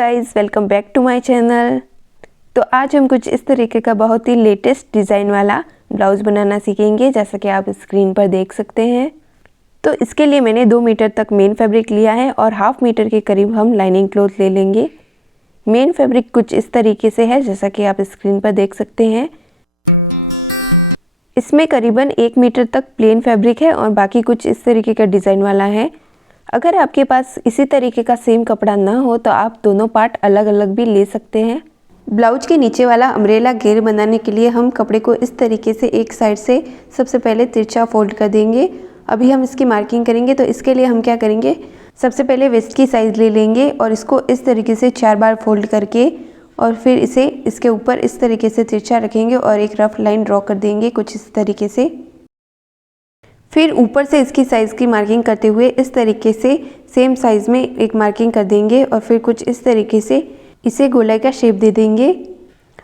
Guys, welcome back to my channel. तो आज हम कुछ इस तरीके का बहुत ही लेटेस्ट डिज़ाइन वाला ब्लाउज़ बनाना सीखेंगे, जैसा कि आप स्क्रीन पर देख सकते हैं। तो इसके लिए मैंने 2 मीटर तक मेन फैब्रिक लिया है और हाफ मीटर के करीब हम लाइनिंग क्लॉथ ले लेंगे। मेन फैब्रिक कुछ इस तरीके से है, जैसा कि आप स्क्रीन पर देख सकते हैं। इसमें करीबन 1 मीटर तक प्लेन फैब्रिक है और बाकी कुछ इस तरीके का डिज़ाइन वाला है। अगर आपके पास इसी तरीके का सेम कपड़ा ना हो तो आप दोनों पार्ट अलग अलग भी ले सकते हैं। ब्लाउज के नीचे वाला अम्ब्रेला घेर बनाने के लिए हम कपड़े को इस तरीके से एक साइड से सबसे पहले तिरछा फोल्ड कर देंगे। अभी हम इसकी मार्किंग करेंगे, तो इसके लिए हम क्या करेंगे, सबसे पहले वेस्ट की साइज़ ले लेंगे और इसको इस तरीके से 4 बार फोल्ड करके और फिर इसे इसके ऊपर इस तरीके से तिरछा रखेंगे और एक रफ लाइन ड्रॉ कर देंगे कुछ इस तरीके से। फिर ऊपर से इसकी साइज़ की मार्किंग करते हुए इस तरीके से सेम साइज़ में एक मार्किंग कर देंगे और फिर कुछ इस तरीके से इसे गोलाई का शेप दे देंगे।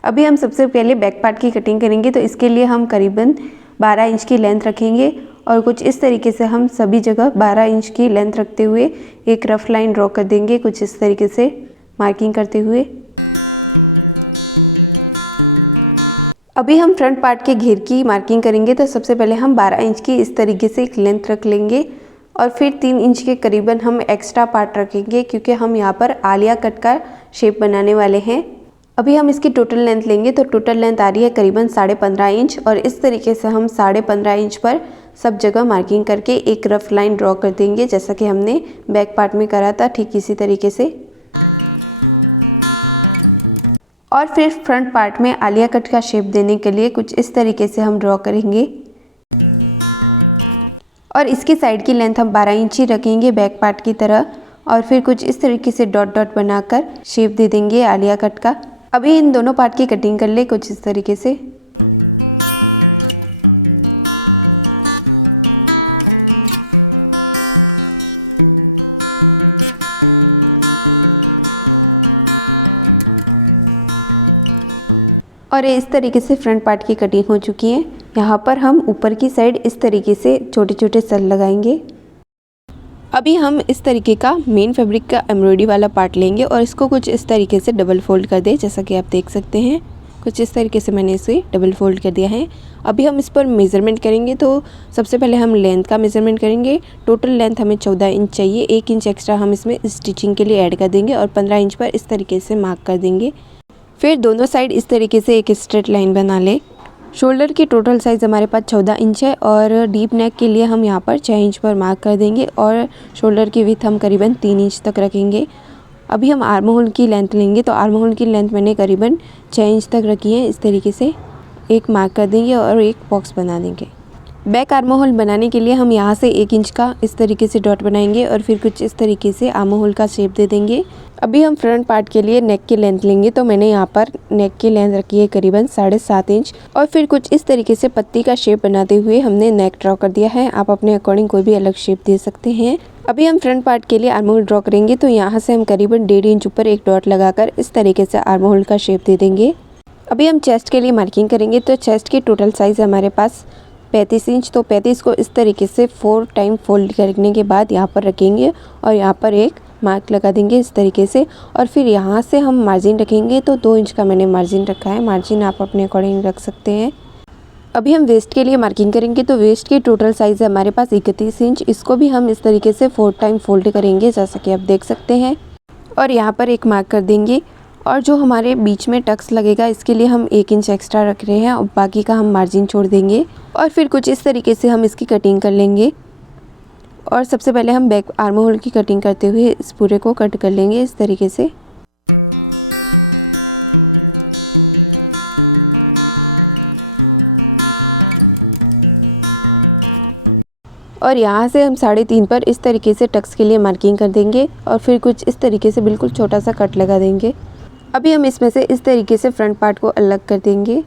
अभी हम सबसे पहले बैक पार्ट की कटिंग करेंगे, तो इसके लिए हम करीबन 12 इंच की लेंथ रखेंगे और कुछ इस तरीके से हम सभी जगह 12 इंच की लेंथ रखते हुए एक रफ लाइन ड्रॉ कर देंगे कुछ इस तरीके से मार्किंग करते हुए। अभी हम फ्रंट पार्ट के घेर की मार्किंग करेंगे, तो सबसे पहले हम 12 इंच की इस तरीके से एक लेंथ रख लेंगे और फिर 3 इंच के करीबन हम एक्स्ट्रा पार्ट रखेंगे, क्योंकि हम यहाँ पर आलिया कट का शेप बनाने वाले हैं। अभी हम इसकी टोटल लेंथ लेंगे, तो टोटल लेंथ आ रही है करीबन 15.5 इंच और इस तरीके से हम 15.5 इंच पर सब जगह मार्किंग करके एक रफ लाइन ड्रॉ कर देंगे, जैसा कि हमने बैक पार्ट में करा था, ठीक इसी तरीके से। और फिर फ्रंट पार्ट में आलिया कट का शेप देने के लिए कुछ इस तरीके से हम ड्रॉ करेंगे और इसकी साइड की लेंथ हम 12 इंच ही रखेंगे बैक पार्ट की तरह और फिर कुछ इस तरीके से डॉट डॉट बनाकर शेप दे देंगे आलिया कट का। अभी इन दोनों पार्ट की कटिंग कर ले कुछ इस तरीके से। और इस तरीके से फ्रंट पार्ट की कटिंग हो चुकी है। यहाँ पर हम ऊपर की साइड इस तरीके से छोटे छोटे सल लगाएंगे। अभी हम इस तरीके का मेन फैब्रिक का एम्ब्रॉयडरी वाला पार्ट लेंगे और इसको कुछ इस तरीके से डबल फोल्ड कर दे, जैसा कि आप देख सकते हैं। कुछ इस तरीके से मैंने इसे डबल फोल्ड कर दिया है। अभी हम इस पर मेज़रमेंट करेंगे, तो सबसे पहले हम लेंथ का मेज़रमेंट करेंगे। टोटल लेंथ हमें 14 इंच चाहिए। 1 इंच एक्स्ट्रा हम इसमें स्टिचिंग के लिए ऐड कर देंगे और 15 इंच पर इस तरीके से मार्क कर देंगे। फिर दोनों साइड इस तरीके से एक स्ट्रेट लाइन बना ले। शोल्डर की टोटल साइज़ हमारे पास 14 इंच है और डीप नेक के लिए हम यहाँ पर 6 इंच पर मार्क कर देंगे और शोल्डर की विड्थ हम करीबन 3 इंच तक रखेंगे। अभी हम आर्म होल की लेंथ लेंगे, तो आर्म होल की लेंथ मैंने करीबन 6 इंच तक रखी है। इस तरीके से एक मार्क कर देंगे और एक बॉक्स बना देंगे। बैक आर्म होल बनाने के लिए हम यहाँ से 1 इंच का इस तरीके से डॉट बनाएंगे और फिर कुछ इस तरीके से आर्म होल का शेप दे देंगे। अभी हम फ्रंट पार्ट के लिए नेक की लेंथ लेंगे, तो मैंने यहाँ पर नेक की लेंथ रखी है करीबन 7.5 इंच और फिर कुछ इस तरीके से पत्ती का शेप बनाते हुए हमने नेक ड्रॉ कर दिया है। आप अपने अकॉर्डिंग कोई भी अलग शेप दे सकते हैं। अभी हम फ्रंट पार्ट के लिए आर्म होल ड्रॉ करेंगे, तो यहाँ से हम करीबन 1.5 इंच ऊपर एक डॉट लगाकर इस तरीके से आर्म होल का शेप दे देंगे। अभी हम चेस्ट के लिए मार्किंग करेंगे, तो चेस्ट की टोटल साइज़ हमारे पास 35 इंच, तो 35 को इस तरीके से 4 टाइम फोल्ड करने के बाद यहाँ पर रखेंगे और यहाँ पर एक मार्क लगा देंगे इस तरीके से और फिर यहाँ से हम मार्जिन रखेंगे, तो 2 इंच का मैंने मार्जिन रखा है। मार्जिन आप अपने अकॉर्डिंग रख सकते हैं। अभी हम वेस्ट के लिए मार्किंग करेंगे, तो वेस्ट की टोटल साइज़ है हमारे पास 31 इंच। इसको भी हम इस तरीके से 4 टाइम फोल्ड करेंगे, जैसा कि आप देख सकते हैं, और यहाँ पर एक मार्क कर देंगे। और जो हमारे बीच में टक्स लगेगा, इसके लिए हम 1 इंच एक्स्ट्रा रख रहे हैं और बाकी का हम मार्जिन छोड़ देंगे और फिर कुछ इस तरीके से हम इसकी कटिंग कर लेंगे। और सबसे पहले हम बैक आर्म होल की कटिंग करते हुए इस पूरे को कट कर लेंगे इस तरीके से। और यहाँ से हम 3.5 पर इस तरीके से टक्स के लिए मार्किंग कर देंगे और फिर कुछ इस तरीके से बिल्कुल छोटा सा कट लगा देंगे। अभी हम इसमें से इस तरीके से फ्रंट पार्ट को अलग कर देंगे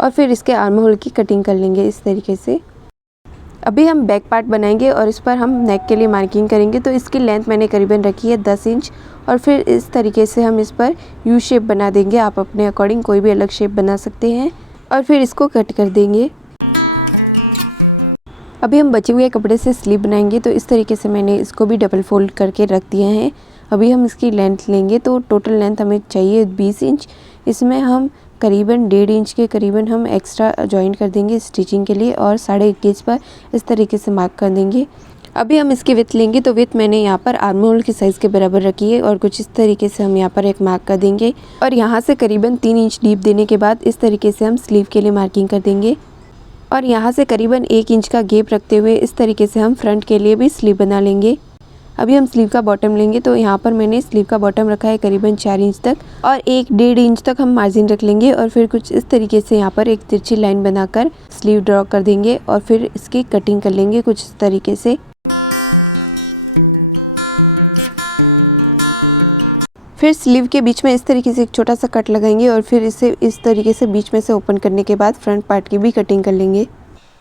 और फिर इसके आर्म होल की कटिंग कर लेंगे इस तरीके से। अभी हम बैक पार्ट बनाएंगे और इस पर हम नेक के लिए मार्किंग करेंगे, तो इसकी लेंथ मैंने करीबन रखी है 10 इंच और फिर इस तरीके से हम इस पर यू शेप बना देंगे। आप अपने अकॉर्डिंग कोई भी अलग शेप बना सकते हैं और फिर इसको कट कर देंगे। अभी हम बचे हुए कपड़े से स्लीव बनाएंगे, तो इस तरीके से मैंने इसको भी डबल फोल्ड करके रख दिया है। अभी हम इसकी लेंथ लेंगे, तो टोटल लेंथ हमें चाहिए 20 इंच। इसमें हम करीबन 1.5 इंच के करीबन हम एक्स्ट्रा जॉइंट कर देंगे स्टिचिंग के लिए और 1.5 इंच पर इस तरीके से मार्क कर देंगे। अभी हम इसकी विड्थ लेंगे, तो विड्थ मैंने यहाँ पर आर्म होल की साइज़ के बराबर रखी है और कुछ इस तरीके से हम यहाँ पर एक मार्क कर देंगे और यहाँ से करीबन 3 इंच डीप देने के बाद इस तरीके से हम स्लीव के लिए मार्किंग कर देंगे और यहाँ से करीबन 1 इंच का गैप रखते हुए इस तरीके से हम फ्रंट के लिए भी स्लीव बना लेंगे। अभी हम स्लीव का बॉटम लेंगे, तो यहाँ पर मैंने स्लीव का बॉटम रखा है करीबन 4 इंच तक और 1-1.5 इंच तक हम मार्जिन रख लेंगे और फिर कुछ इस तरीके से यहाँ पर एक तिरछी लाइन बनाकर स्लीव ड्रॉ कर देंगे और फिर इसकी कटिंग कर लेंगे कुछ इस तरीके से। फिर स्लीव के बीच में इस तरीके से एक छोटा सा कट लगाएंगे और फिर इसे इस तरीके से बीच में से ओपन करने के बाद फ्रंट पार्ट की भी कटिंग कर लेंगे।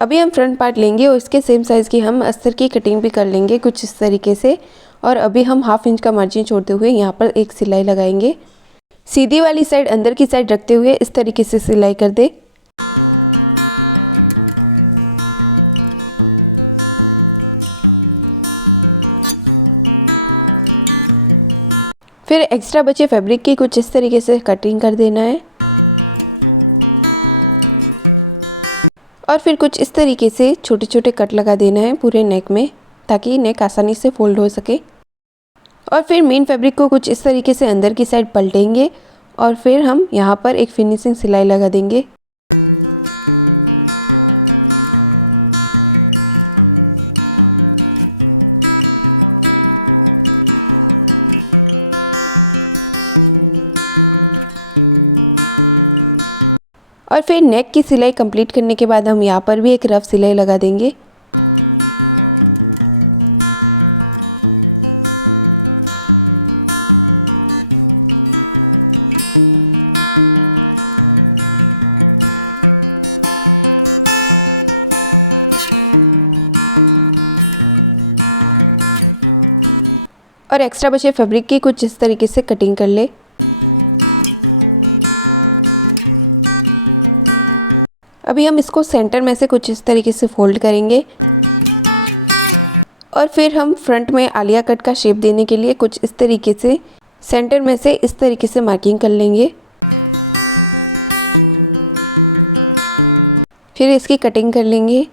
अभी हम फ्रंट पार्ट लेंगे और इसके सेम साइज़ की हम अस्तर की कटिंग भी कर लेंगे कुछ इस तरीके से और अभी हम 1/2 इंच का मार्जिन छोड़ते हुए यहाँ पर एक सिलाई लगाएंगे। सीधी वाली साइड अंदर की साइड रखते हुए इस तरीके से सिलाई कर दे। फिर एक्स्ट्रा बचे फैब्रिक की कुछ इस तरीके से कटिंग कर देना है और फिर कुछ इस तरीके से छोटे छोटे कट लगा देना है पूरे नेक में ताकि नेक आसानी से फोल्ड हो सके। और फिर मेन फैब्रिक को कुछ इस तरीके से अंदर की साइड पलटेंगे और फिर हम यहाँ पर एक फिनिशिंग सिलाई लगा देंगे। और फिर नेक की सिलाई कंप्लीट करने के बाद हम यहाँ पर भी एक रफ सिलाई लगा देंगे। और एक्स्ट्रा बचे फैब्रिक की कुछ इस तरीके से कटिंग कर ले। अभी हम इसको सेंटर में से कुछ इस तरीके से फोल्ड करेंगे और फिर हम फ्रंट में आलिया कट का शेप देने के लिए कुछ इस तरीके से सेंटर में से इस तरीके से मार्किंग कर लेंगे। फिर इसकी कटिंग कर लेंगे।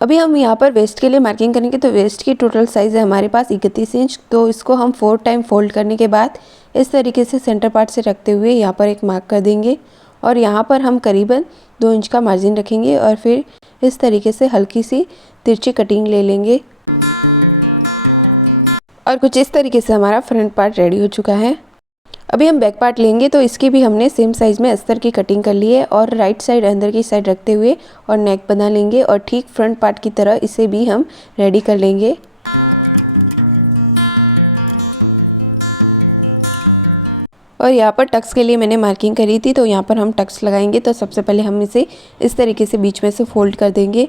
अभी हम यहाँ पर वेस्ट के लिए मार्किंग करेंगे, तो वेस्ट की टोटल साइज़ है हमारे पास 31 इंच। तो इसको हम 4 टाइम फोल्ड करने के बाद इस तरीके से सेंटर पार्ट से रखते हुए यहाँ पर एक मार्क कर देंगे और यहाँ पर हम करीबन 2 इंच का मार्जिन रखेंगे और फिर इस तरीके से हल्की सी तिरछी कटिंग ले लेंगे और कुछ इस तरीके से हमारा फ्रंट पार्ट रेडी हो चुका है। अभी हम बैक पार्ट लेंगे, तो इसकी भी हमने सेम साइज़ में अस्तर की कटिंग कर ली है और राइट साइड अंदर की साइड रखते हुए और नेक बना लेंगे और ठीक फ्रंट पार्ट की तरह इसे भी हम रेडी कर लेंगे। और यहाँ पर टक्स के लिए मैंने मार्किंग करी थी, तो यहाँ पर हम टक्स लगाएंगे। तो सबसे पहले हम इसे इस तरीके से बीच में से फोल्ड कर देंगे।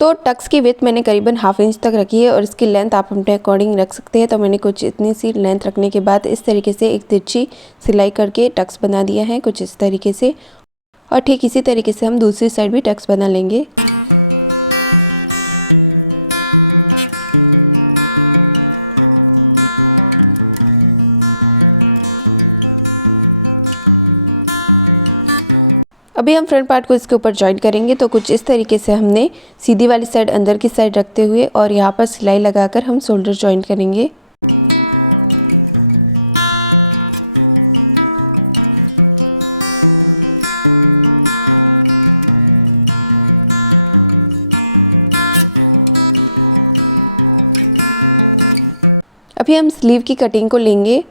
तो टक्स की विड्थ मैंने करीबन 1/2 इंच तक रखी है और इसकी लेंथ आप अपने अकॉर्डिंग रख सकते हैं। तो मैंने कुछ इतनी सी लेंथ रखने के बाद इस तरीके से एक तिरछी सिलाई करके टक्स बना दिया है कुछ इस तरीके से और ठीक इसी तरीके से हम दूसरी साइड भी टक्स बना लेंगे। अभी हम फ्रंट पार्ट को इसके ऊपर जॉइन करेंगे, तो कुछ इस तरीके से हमने सीधी वाली साइड अंदर की साइड रखते हुए और यहाँ पर सिलाई लगाकर हम शोल्डर जॉइन करेंगे। अभी हम स्लीव की कटिंग को लेंगे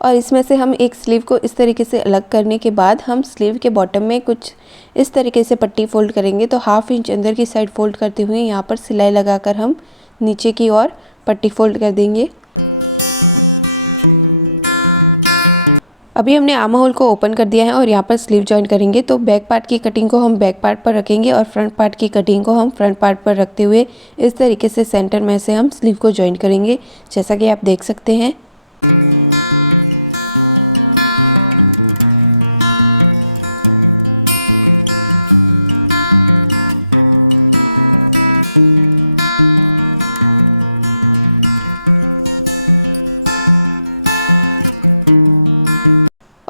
और इसमें से हम एक स्लीव को इस तरीके से अलग करने के बाद हम स्लीव के बॉटम में कुछ इस तरीके से पट्टी फोल्ड करेंगे। तो 1/2 इंच अंदर की साइड फोल्ड करते हुए यहाँ पर सिलाई लगाकर हम नीचे की ओर पट्टी फोल्ड कर देंगे। अभी हमने आर्म होल को ओपन कर दिया है और यहाँ पर स्लीव जॉइन करेंगे। तो बैक पार्ट की कटिंग को हम बैक पार्ट पर रखेंगे और फ्रंट पार्ट की कटिंग को हम फ्रंट पार्ट पर रखते हुए इस तरीके से सेंटर में से हम स्लीव को जॉइन करेंगे, जैसा कि आप देख सकते हैं।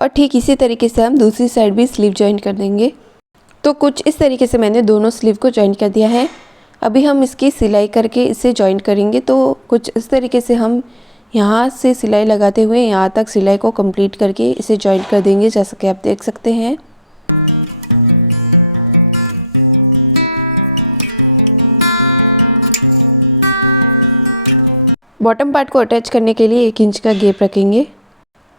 और ठीक इसी तरीके से हम दूसरी साइड भी स्लीव जॉइन कर देंगे। तो कुछ इस तरीके से मैंने दोनों स्लीव को जॉइन कर दिया है। अभी हम इसकी सिलाई करके इसे जॉइन करेंगे। तो कुछ इस तरीके से हम यहाँ से सिलाई लगाते हुए यहाँ तक सिलाई को कंप्लीट करके इसे जॉइन कर देंगे, जैसा कि आप देख सकते हैं। बॉटम पार्ट को अटैच करने के लिए 1 इंच का गैप रखेंगे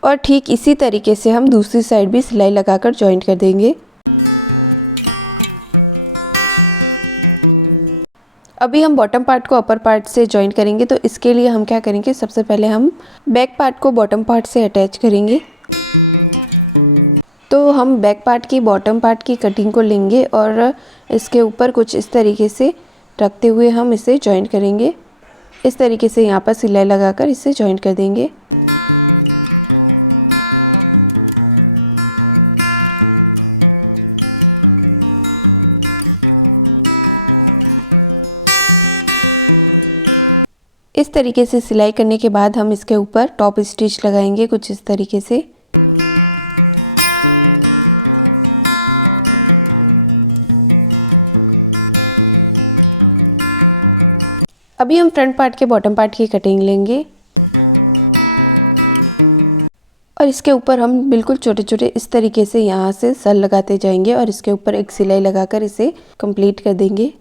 और ठीक इसी तरीके से हम दूसरी साइड भी सिलाई लगाकर जॉइन कर देंगे। अभी हम बॉटम पार्ट को अपर पार्ट से जॉइन करेंगे। तो इसके लिए हम क्या करेंगे, सबसे पहले हम बैक पार्ट को बॉटम पार्ट से अटैच करेंगे। तो हम बैक पार्ट की बॉटम पार्ट की कटिंग को लेंगे और इसके ऊपर कुछ इस तरीके से रखते हुए हम इसे जॉइन करेंगे। इस तरीके से यहाँ पर सिलाई लगाकर इसे जॉइन कर देंगे। इस तरीके से सिलाई करने के बाद हम इसके ऊपर टॉप स्टिच लगाएंगे कुछ इस तरीके से। अभी हम फ्रंट पार्ट के बॉटम पार्ट की कटिंग लेंगे और इसके ऊपर हम बिल्कुल छोटे छोटे इस तरीके से यहाँ से सल लगाते जाएंगे और इसके ऊपर एक सिलाई लगाकर इसे कंप्लीट कर देंगे।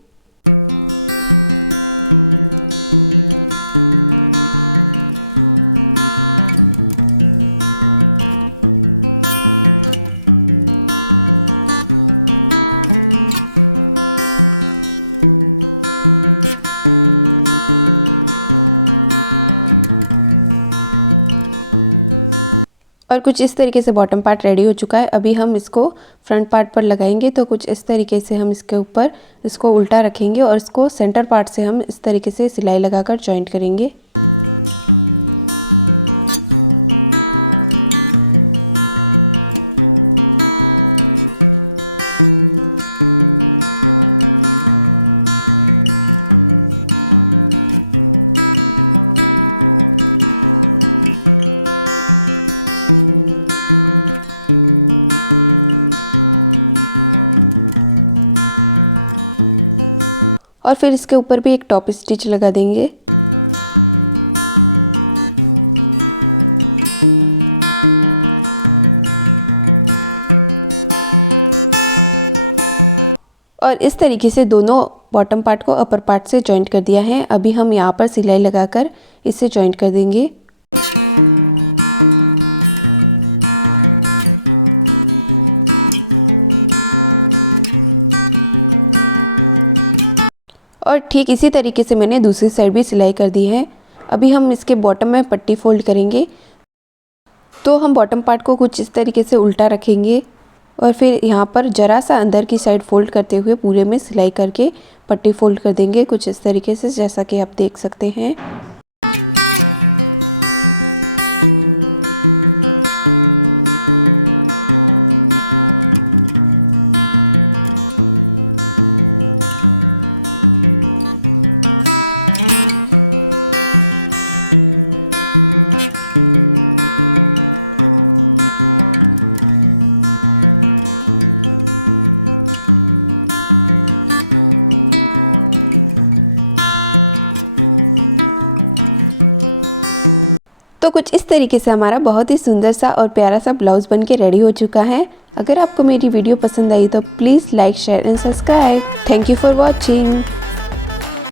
और कुछ इस तरीके से बॉटम पार्ट रेडी हो चुका है। अभी हम इसको फ्रंट पार्ट पर लगाएंगे। तो कुछ इस तरीके से हम इसके ऊपर इसको उल्टा रखेंगे और इसको सेंटर पार्ट से हम इस तरीके से सिलाई लगाकर जॉइंट करेंगे। और फिर इसके ऊपर भी एक टॉप स्टिच लगा देंगे। और इस तरीके से दोनों बॉटम पार्ट को अपर पार्ट से जॉइंट कर दिया है। अभी हम यहाँ पर सिलाई लगाकर इसे जॉइंट कर देंगे। और ठीक इसी तरीके से मैंने दूसरी साइड भी सिलाई कर दी है। अभी हम इसके बॉटम में पट्टी फोल्ड करेंगे। तो हम बॉटम पार्ट को कुछ इस तरीके से उल्टा रखेंगे और फिर यहाँ पर जरा सा अंदर की साइड फोल्ड करते हुए पूरे में सिलाई करके पट्टी फोल्ड कर देंगे कुछ इस तरीके से, जैसा कि आप देख सकते हैं। तो कुछ इस तरीके से हमारा बहुत ही सुंदर सा और प्यारा सा ब्लाउज बन के रेडी हो चुका है। अगर आपको मेरी वीडियो पसंद आई तो please like, share and subscribe. Thank you for watching.